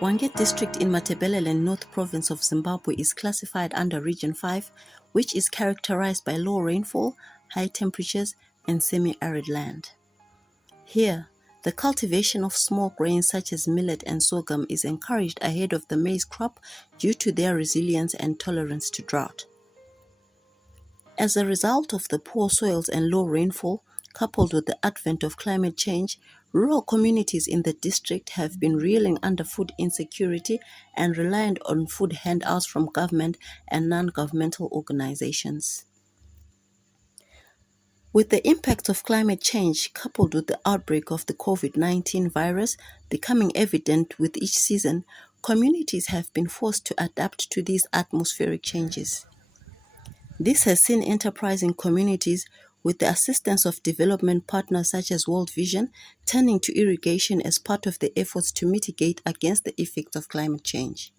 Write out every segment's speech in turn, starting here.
Wange district in Matabeleland, North Province of Zimbabwe is classified under Region 5, which is characterized by low rainfall, high temperatures, and semi-arid land. Here, the cultivation of small grains such as millet and sorghum is encouraged ahead of the maize crop due to their resilience and tolerance to drought. As a result of the poor soils and low rainfall, coupled with the advent of climate change, rural communities in the district have been reeling under food insecurity and reliant on food handouts from government and non-governmental organizations. With the impact of climate change coupled with the outbreak of the COVID-19 virus becoming evident with each season, communities have been forced to adapt to these atmospheric changes. This has seen enterprising communities, with the assistance of development partners such as World Vision, turning to irrigation as part of the efforts to mitigate against the effects of climate change.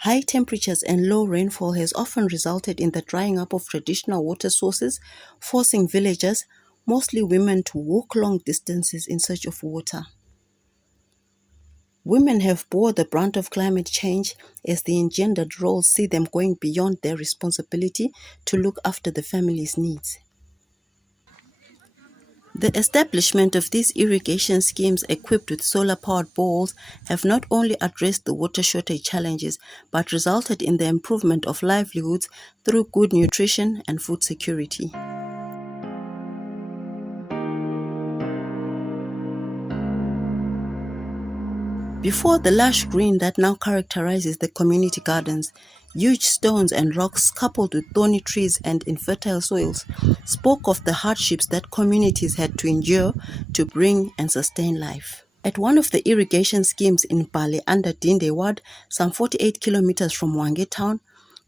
High temperatures and low rainfall has often resulted in the drying up of traditional water sources, forcing villagers, mostly women, to walk long distances in search of water. Women have bore the brunt of climate change as the engendered roles see them going beyond their responsibility to look after the family's needs. The establishment of these irrigation schemes equipped with solar-powered boreholes have not only addressed the water shortage challenges, but resulted in the improvement of livelihoods through good nutrition and food security. Before the lush green that now characterizes the community gardens, huge stones and rocks coupled with thorny trees and infertile soils spoke of the hardships that communities had to endure to bring and sustain life. At one of the irrigation schemes in Bali under Dinde Ward, some 48 kilometers from Wange town,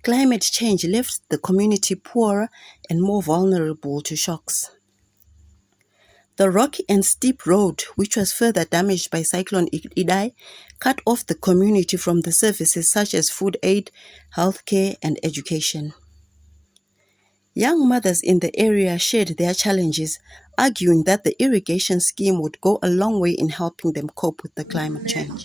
climate change left the community poorer and more vulnerable to shocks. The rocky and steep road, which was further damaged by Cyclone Idai, cut off the community from the services such as food aid, healthcare, and education. Young mothers in the area shared their challenges, arguing that the irrigation scheme would go a long way in helping them cope with the climate change.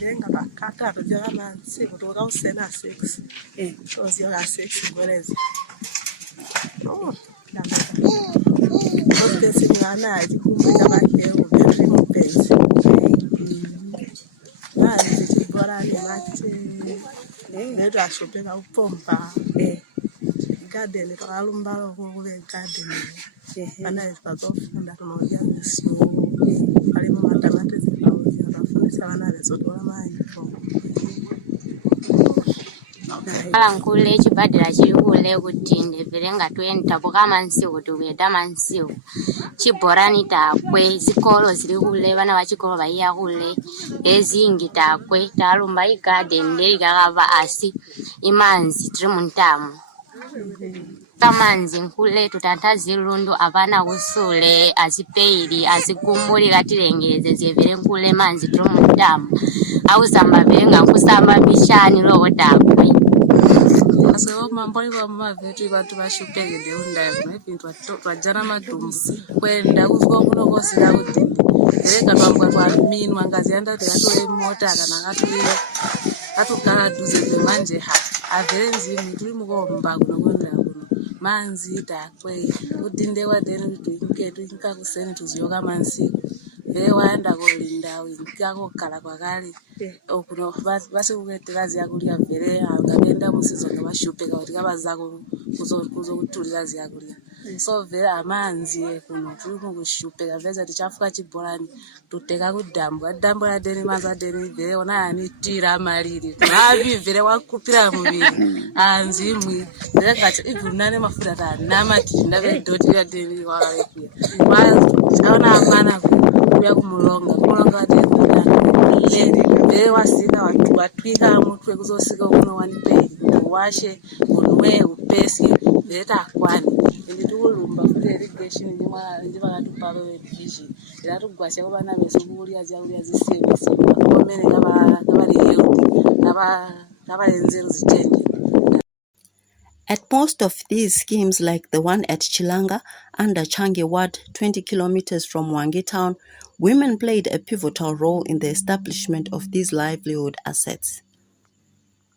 Nkule chibadira chikule kuti ndebverenga toenda kukamansiwo kuti kuenda mansiwo chiborani takwe zikolo ziri kule vana vachikolo vaiya kule ezingi takwe talumba igarden nderi kakava asi imanzi tiri muntamu kamanzi nkule tutantazilundu avana kusule azipeiri azikumulira tilengeze zevere nkule manzi tiri muntamu ausamba verenga nkusamba mishani lowo takwe. So mamboli kwa mavetu watu washupege ndeunda zvinoipindwa twajana madhumu kwenda kuzwa kuno kosira kuti reka twangwa twaminwa ngazi yanda tikatore mota kana katogara dhuze dzemanje averenzi turi mukomba kunokwenda kuno manzi takwe kudindewa dheni tuinka kuseni tuziyoka mansiku vewanda kolinda winkakogara kwakali okuno vasikukuetera ziyakulya vere angapenda musizo ngavashupeka kuti kavazako kuzokutulira ziyakulya so vere amanzi kuno turi mukushupeka veza tichafuka chibhorani tuteka kudhambu adhambu radeni manzi adeni vere ona anitira mariri ravi vere wakupira muviri anzimwi vere kati ibvunane mafuta tanama tichindaverdoti radeni wakavekuya vaona amwana kuya kumulonga wasika watwika mutwe kuzosika kuno wanipei washe unwe upesi leta kwani ndi tukulumba kuti irrigation ndi vakatupa vision iratugwasha kubana besokulya zyakulya zisebisi komene kavalenzero zichenje. At most of these schemes, like the one at Chilanga under Change Ward, 20 kilometers from Wange town, Women played a pivotal role in the establishment of these livelihood assets.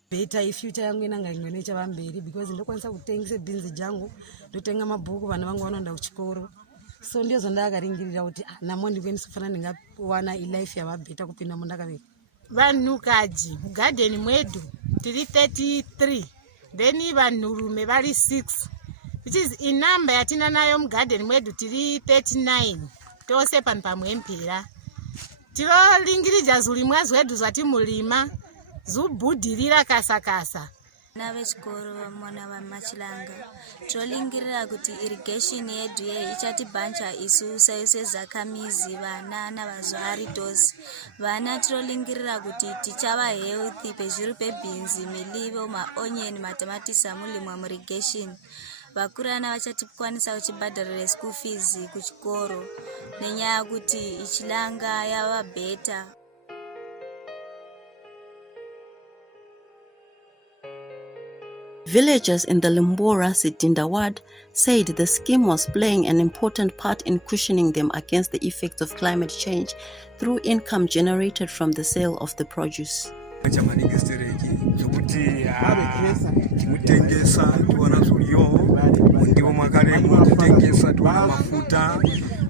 Better future yangu inanga ingwenecha vamberi because ndokwanisa kutengesa bhinzi jangu ndotenga mabhuku vana vangu vanoenda kuchikoro so ndio zvandakaringirira kuti namo ndikwanisa kufana ndingawana ilife yavabheta kupinda mundakaveka. Vanhukadzi mugadheni mwedu tiri 33 then vanhurume vari 6 which is inamba yatina nayo mugadheni mwedu tiri 39 tose pano pamwempera tirolingiridza zulimwa zwedu zvatimurima zubhudhirira kasa navechikoro vamona vamachilanga tolingirira kuti irrigation yedu ichatibhanja isu sezakamizi vana navazvari tose vana tirolingirira kuti tichava healthy pezviri pebhinzi milivo maonyeni matamatisi amulimwa muirrigation vakurana vachatikwanisa kuchibhadharira school fees kuchikoro nenyaya kuti ichilanga yava beta. Villagers in the Limbora Sidinda ward said the scheme was playing an important part in cushioning them against the effects of climate change through income generated from the sale of the produce.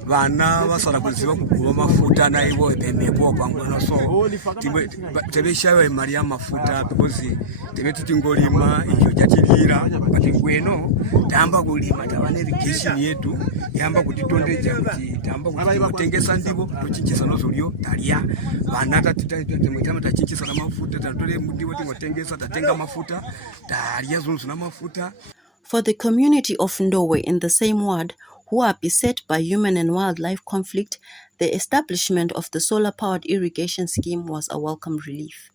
Vana vasara kuziva kugura mafuta naivo bemepo pangweno so tebeshawe maria mafuta because tebe titingolima icho chatilira but ngweno tamba kulima tabane irrigation yetu yamba kutitondeja kuti tamba kutengesa ndivo tochichisa nozulio talia vana tatitama tachichisa na mafuta tatole ndivo tingotengesa tatenga mafuta talia zunzu na mafuta. For the community of Ndowe in the same ward, who are beset by human and wildlife conflict, the establishment of the solar-powered irrigation scheme was a welcome relief.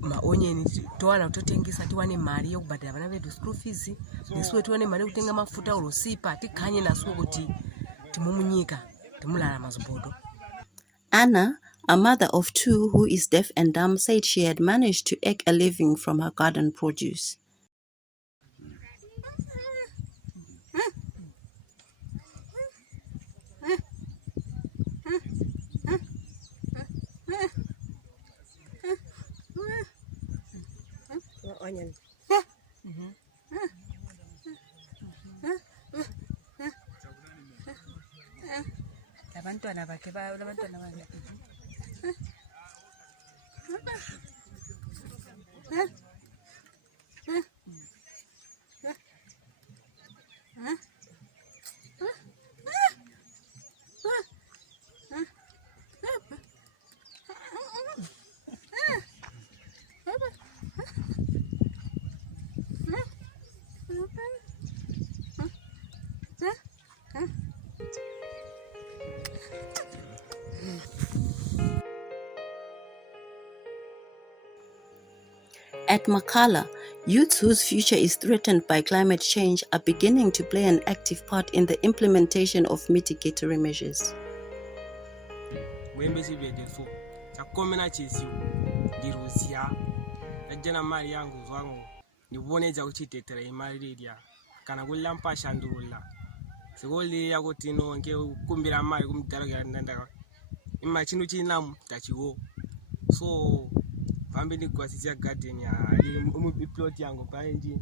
maonyeni towana totengesa tiwane mari yokubhadhira vana vedu school fees nesuwe tiwane mari yokutenga mafuta urosipa tikanye nasuwo kuti timumunyika timulala mazibhodo. Anna, a mother of 2 who is deaf and dumb, said she had managed to eke a living from her garden produce. Onion. At Makala, youths whose future is threatened by climate change are beginning to play an active part in the implementation of mitigatory measures. So pambeni kwasisia garden ya plot yangu paenji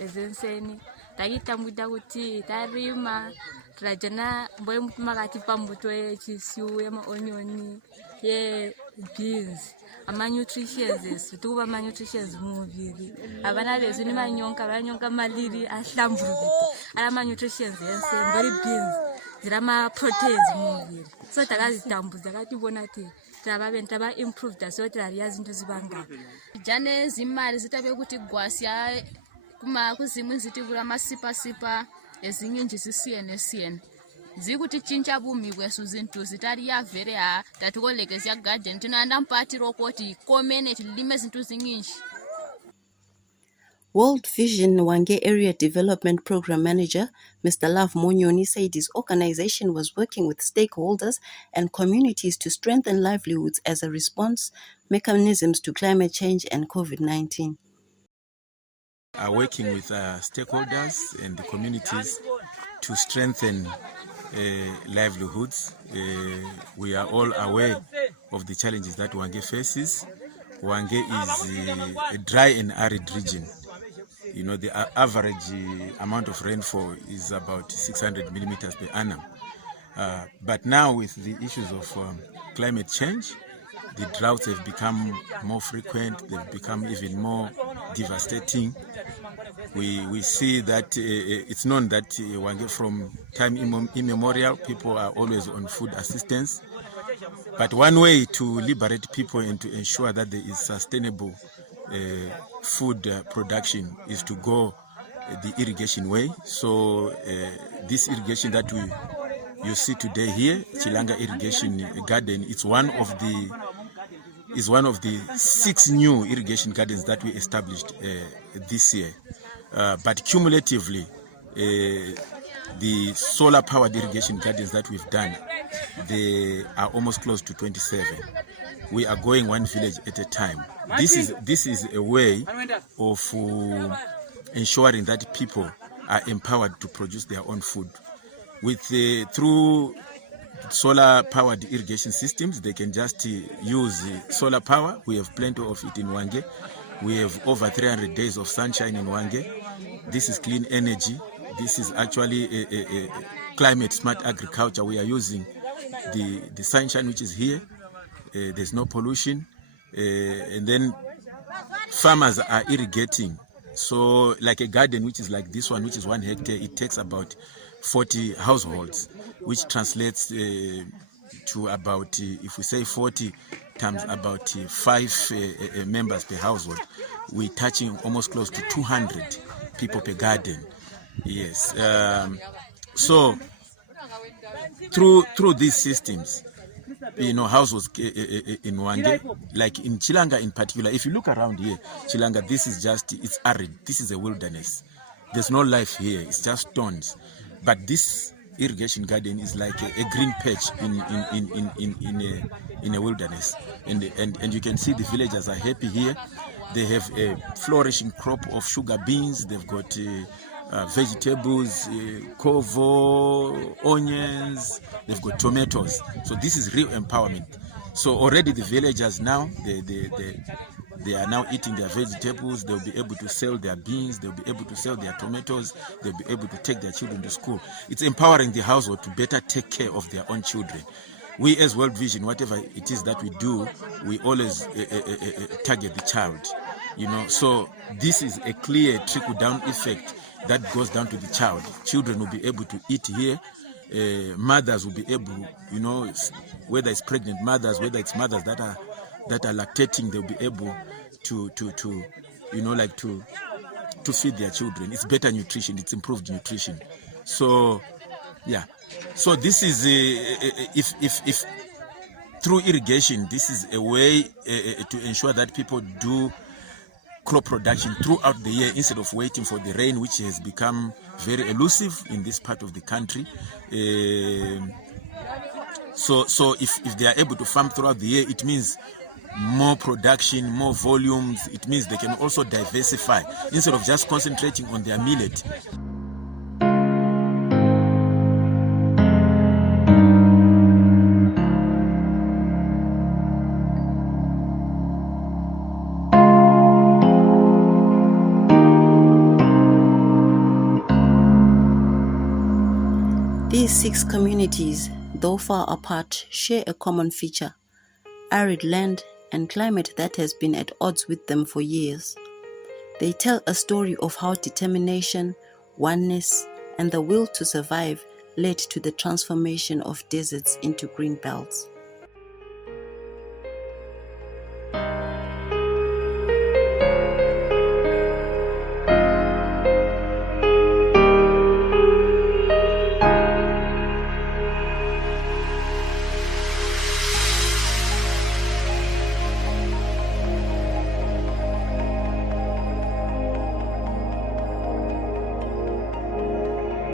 ezenseni takitambwida kuti tarima turajana mboye makati pambuto yechisiu yemaonyoni ye beans ama-nutritions tikuva ama-nutritions muviri avana vezu ni manyonka vanyonka maliri ahlamburukite ala ma-nutritions yense mbori beans zira ma-proteins muviri so takazitambudza takatibona ti tava improved so tiraria zinto zivanga jane zimari zitabe kuti gwasya kuzimwe zitivura masipa ezinyinji zisiyene zikuti chincha bumi kwesu zintu zitariya vere ha tatikolekesya garden tinoanda mpatiro kuti komene tilime zintu zinyinji. World Vision Wange Area Development Program Manager, Mr. Love Monyoni, said his organization was working with stakeholders and communities to strengthen livelihoods as a response mechanisms to climate change and COVID-19. Are working with stakeholders and the communities to strengthen livelihoods. We are all aware of the challenges that Wange faces. Wange is a dry and arid region. You know, the average amount of rainfall is about 600 millimeters per annum. But now with the issues of climate change, the droughts have become more frequent, they've become even more devastating. We see that it's known that Wange from time immemorial, people are always on food assistance. But one way to liberate people and to ensure that there is sustainable food production is to go the irrigation way. So this irrigation that you see today here, Chilanga Irrigation Garden, it's one of the 6 new irrigation gardens that we established this year. But cumulatively, the solar-powered irrigation gardens that we've done, they are almost close to 27. We are going one village at a time. This is a way of ensuring that people are empowered to produce their own food. Through solar-powered irrigation systems, they can just use solar power. We have plenty of it in Wange. We have over 300 days of sunshine in Wange. This is clean energy. This is actually a climate-smart agriculture. We are using the sunshine which is here. There's no pollution. And then farmers are irrigating. So like a garden which is like this one, which is 1 hectare, it takes about 40 households, which translates to about, if we say 40 times about 5 members per household, we're touching almost close to 200 people per garden. Yes. So through these systems, you know, households in Wange, like in Chilanga in particular, if you look around here, Chilanga, this is just, it's arid. This is a wilderness. There's no life here. It's just stones. But this irrigation garden is like a green patch in a wilderness. And you can see the villagers are happy here. They have a flourishing crop of sugar beans. They've got vegetables, kovo, onions, they've got tomatoes. So this is real empowerment. So already the villagers now, they are now eating their vegetables. They'll be able to sell their beans. They'll be able to sell their tomatoes. They'll be able to take their children to school. It's empowering the household to better take care of their own children. We as World Vision, whatever it is that we do, we always target the child. You know, so this is a clear trickle-down effect that goes down to the child. Children will be able to eat here. Mothers will be able, you know, whether it's pregnant mothers, whether it's mothers that are lactating, they'll be able to you know, like to feed their children. It's better nutrition. It's improved nutrition. So yeah. So this is if through irrigation, this is a way to ensure that people do crop production throughout the year instead of waiting for the rain, which has become very elusive in this part of the country. So if they are able to farm throughout the year, it means more production, more volumes. It means they can also diversify instead of just concentrating on their millet. These 6 communities, though far apart, share a common feature: arid land and climate that has been at odds with them for years. They tell a story of how determination, oneness, and the will to survive led to the transformation of deserts into greenbelts.